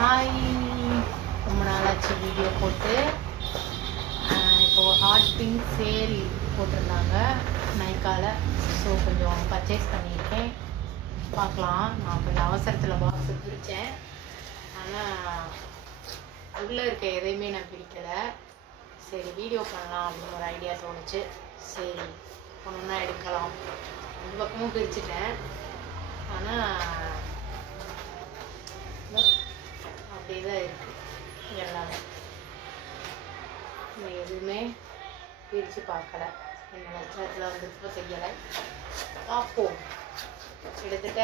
Hi, ரொம்ப நாளாச்சு video போட்டு. இப்போ ஹாட் பிங்க் சேல் போட்டிருந்தாங்க நைக்காவில். ஸோ கொஞ்சம் பர்ச்சேஸ் பண்ணியிருக்கேன். பார்க்கலாம். நான் கொஞ்சம் அவசரத்தில் பாக்ஸை பிரித்தேன். ஆனால் உள்ளே இருக்க எதையுமே நான் பிரிக்கலை. சரி வீடியோ பண்ணலாம் அப்படின்னு ஒரு ஐடியா தோணுச்சு. சரி ஒன்று எடுக்கலாம். ரெண்டு பக்கமும் பிரிச்சுட்டேன். ஆனால் அப்படியே தான் இருக்குது எல்லாமே. நான் எதுவுமே பிரித்து பார்க்கல. என்ன லட்சத்தில் வந்துட்டு செய்யலை. பார்ப்போம். கிட்டத்தட்ட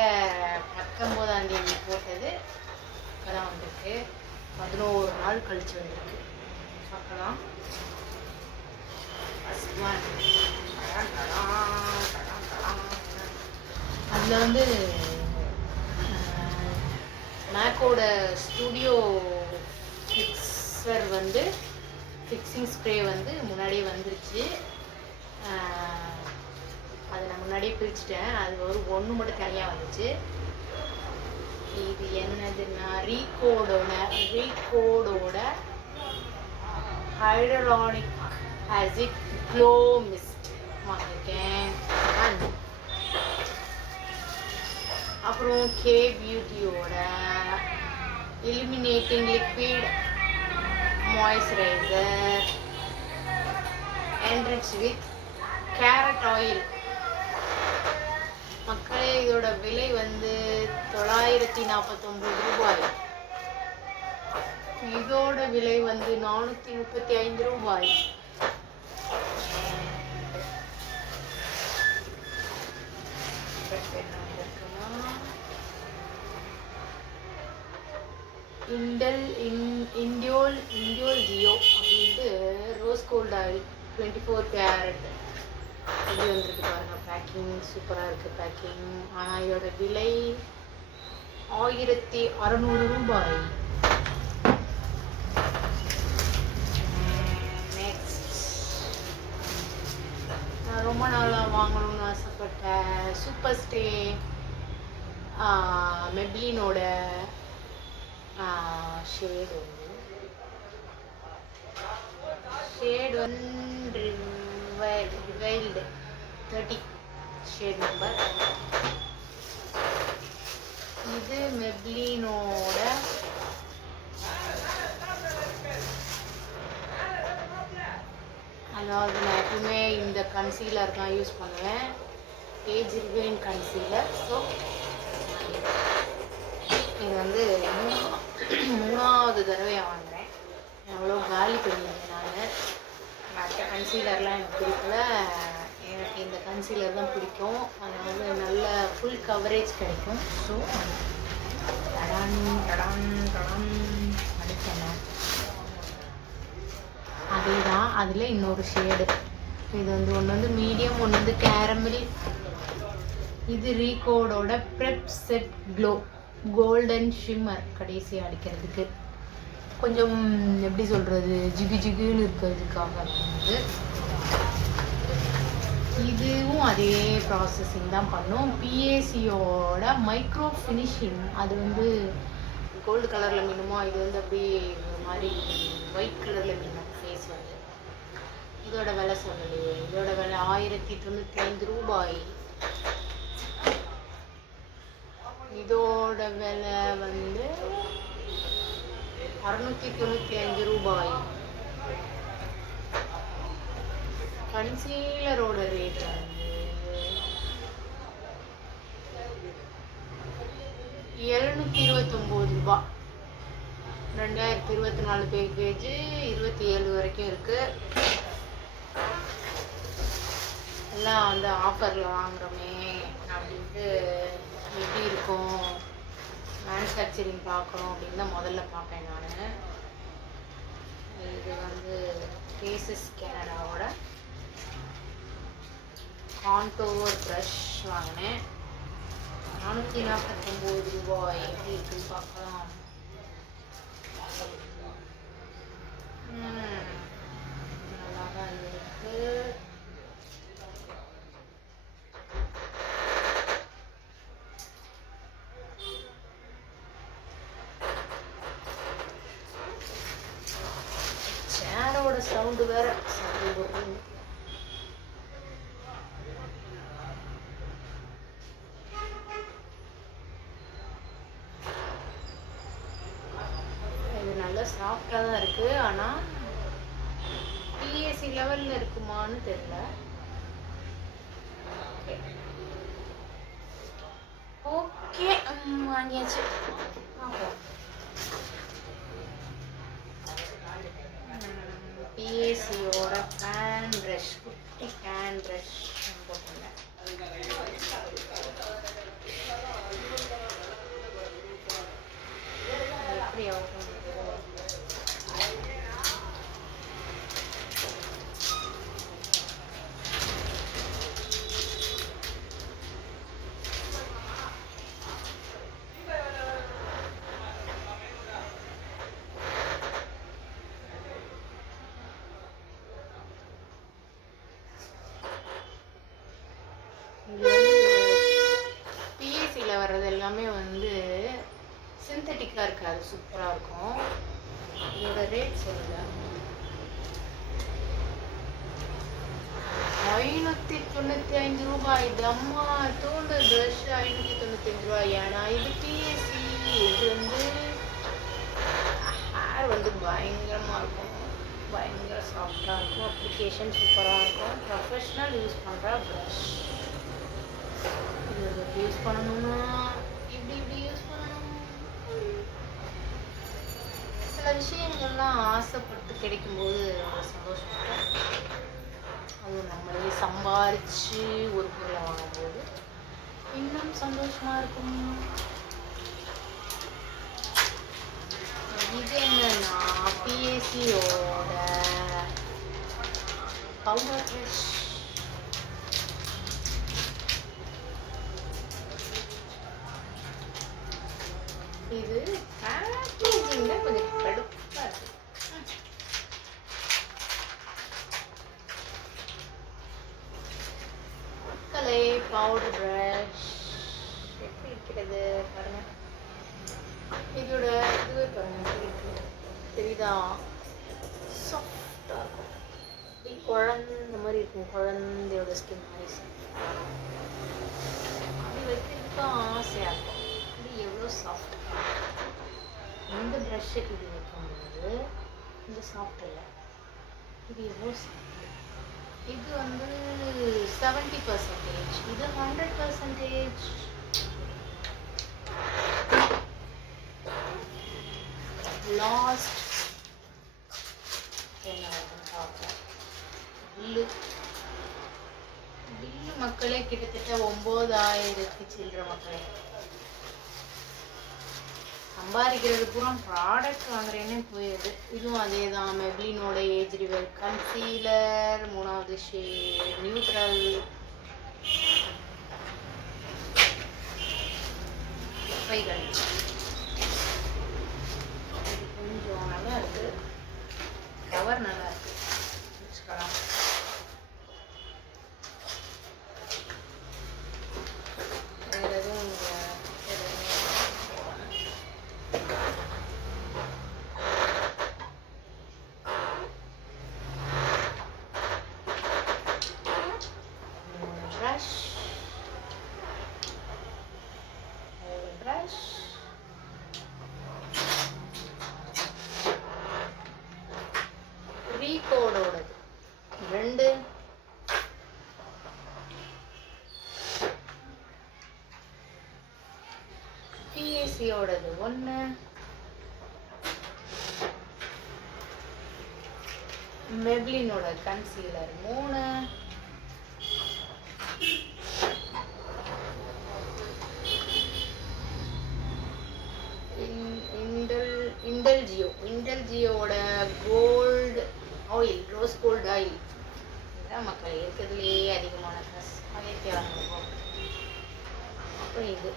19ஆம் தேதி போட்டது இப்போதான் வந்திருக்கு. 11 நாள் கழிச்சு வந்திருக்கு. பார்க்கலாம். அதில் வந்து மேக்கோட ஸ்டூடியோ ஃபிக்ஸர் வந்து ஃபிக்ஸிங் ஸ்ப்ரே வந்து முன்னாடியே வந்துருச்சு. அதை நான் முன்னாடியே பிரிச்சுட்டேன். அது ஒரு ஒன்று மட்டும் தனியாக வந்துச்சு. இது என்னதுன்னா ரீகோடோட ஹைட்ரலானிக் ஆசிட் க்ளோ மிஸ்ட் வாங்கியிருக்கேன். அப்புறம் கே பியூட்டியோட illuminating liquid moisturiser enrich with carrot oil. மக்களே, இதோட விலை வந்து 949 ரூபாய். இதோட விலை வந்து 435 ரூபாய். இண்டியோல் ஜியோ அப்படின்ட்டு ரோஸ் கோல்ட் ஆயில் 24 கேரட் இது வந்துருக்கு பாருங்க. பேக்கிங் சூப்பராக இருக்குது பேக்கிங். ஆனால் இதோட விலை 1600 ரூபாய். நெக்ஸ்ட், நான் ரொம்ப நாளாக வாங்கணும்னு ஆசைப்பட்ட சூப்பர் ஸ்டே மெப்ளினோட ஷேடு வந்து ரிவைல்டு 30 ஷேட் நம்பர். இது மெப்ளினோட அதாவது நான் எப்பவுமே இந்த கன்சீலர் தான் யூஸ் பண்ணுவேன். Age ரிவைன் concealer. ஸோ இது வந்து 3வது தடவையாக வாங்குறேன். எவ்வளோ காலி பண்ணியிருந்தேன் நான். மற்ற கன்சீலர்லாம் எனக்கு பிடிக்கல. எனக்கு இந்த கன்சீலர் தான் பிடிக்கும். அது வந்து நல்ல ஃபுல் கவரேஜ் கிடைக்கும். ஸோ அடிச்சேன். அதே தான். அதில் இன்னொரு ஷேடு. இது வந்து ஒன்று வந்து மீடியம், ஒன்று வந்து கேரமில். இது ரீகோடோட prep set glow golden shimmer. கடைசி அடிக்கிறதுக்கு கொஞ்சம் எப்படி சொல்கிறது, ஜிகு ஜிகுன்னு இருக்கிறதுக்காக வந்து. இதுவும் அதே ப்ராசஸிங் தான் பண்ணும். பிஏசியோட மைக்ரோ ஃபினிஷிங். அது வந்து கோல்டு கலரில் மின்னுமோ, இது வந்து அப்படியே ஒரு மாதிரி ஒயிட் கலரில் மின்னும் ஃபேஸ் வந்து. இதோட விலை சொல்லலையே. இதோட விலை 1095 ரூபாய். இதோட விலை வந்து 695 ரூபாய். கன்சீலரோட ரேட் வந்து 729 ரூபாய். 2024 பேக்கேஜ் 27 வரைக்கும் இருக்கு. எல்லாம் வந்து ஆஃபரில் வாங்குறோமே அப்படின்ட்டு எப்படி இருக்கும் மேனுஃபேக்சரிங் பார்க்கணும் அப்படின்னு தான் முதல்ல பார்ப்பேன் நான். இது வந்து ஃபேஸஸ் கனடாவோட கான்டோர் ப்ரஷ் வாங்கினேன். 449 ரூபாய். எப்படி இருக்குன்னு பார்க்கலாம். நல்லா தான் இருக்கு. சவுண்டு வேற சவுண்டு. இது நல்லா சாஃப்டாக தான் இருக்கு. ஆனால் பிஎஸ்சி லெவலில் இருக்குமான்னு தெரியல. ஓகே வாங்கியாச்சு. பிஎஸ்சியோட ஹேண்ட் ப்ரஷ், குட்டி ஹேண்ட் ப்ரஷ் போட்டுருந்தேன். எப்படி ஆகும்? பிஎஸ்சியில் வர்றது எல்லாமே வந்து சிந்தட்டிக்காக இருக்காது, சூப்பராக இருக்கும். இதோட ரேட் சொல்லுங்க. 595 ரூபாய். தம்மா தூண்டு ப்ரஷ் 595 ரூபாய். ஏன்னா இது பிஎஸ்சி. இது வந்து ஹேர் வந்து பயங்கரமாக இருக்கும், பயங்கர சாஃப்டாக இருக்கும், அப்ளிகேஷன் சூப்பராக இருக்கும். ப்ரொஃபஷ்னல் யூஸ் பண்ணுற ப்ரஷ். இது யூஸ் பண்ணணும்னா இப்படி இப்படி யூஸ் பண்ணணும். சில விஷயங்கள்லாம் ஆசைப்பட்டு கிடைக்கும்போது ரொம்ப சந்தோஷப்படுறோம். அதுவும் நம்மளே சம்பாரித்து ஒரு பொருளை வாங்கும்போது இன்னும் சந்தோஷமாக இருக்கும். இது என்னன்னா பிஎஸ்சியோட பவுடர் ப்ரஷ். இது பேக்கேஜிங்கில் கொஞ்சம் கடுப்பாக இருக்கு. கலை பவுடர் ப்ரஷ் எப்படி இருக்கிறது பாருங்க. இதோட இதுவே பாருங்க எப்படி இருக்கு தெரியுதா? சாஃப்டாக இருக்கும், இப்படி குழந்த மாதிரி இருக்கும், குழந்தையோட ஸ்கின் மாதிரி. அப்படி வைக்கிறதுக்கு ஆசையாக இருக்கும். இது எவ்வளோ சாஃப்ட். இந்த ப்ரஷ்ஷை இப்படி வைக்கும்போது இந்த சாஃப்ட் இல்லை, இது எவ்வளோ சாஃப்ட். இது வந்து 70%, இது 100%. லாஸ்ட் என்ன பார்ப்போம். பில்லு மக்களே கிட்டத்தட்ட 9000 சில்லற மக்களே. சம்பாதிக்கிறது பூரா ப்ராடக்ட் வாங்குறேன்னே போயிடுது. இதுவும் அதே தான். மெப்ளினோட ஏஜ் ரிவல் கன்சீலர், 3வது ஷேட் நியூட்ரல். பைகள் இது கொஞ்சம் நல்லா இருக்கு, கவர் நல்லா இருக்கு, வச்சுக்கலாம். வேற எதுவும் ப்ரஷ் ரீகோடோடது 2, பிஎஸ்சியோடது 1, மெப்ளினோட கன்சீலர் 3, இண்டல்ஜியோட gold oil, rose gold oil. இதுதான் மக்கள் இருக்கிறதுலேயே அதிகமான காசு, 1600 ரூபா. அப்புறம் இது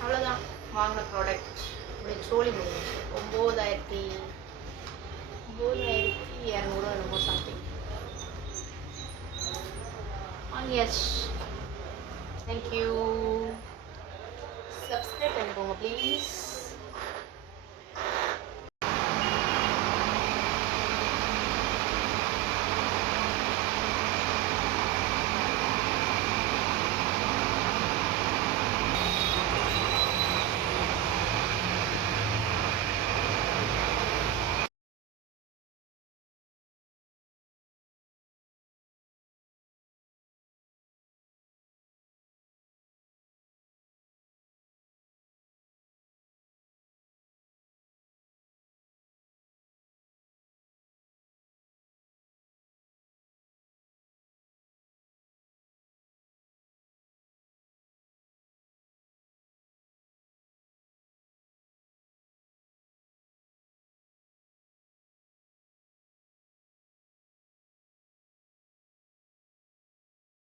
அவ்வளோதான் வாங்கின ப்ராடக்ட். இப்படி சோழி முடிஞ்சு 9200 என்னமோ சம்திங் வாங்கியாச்சு. தேங்க்யூ. சப்ஸ்கிரைப் பண்ணிக்கோங்க ப்ளீஸ்.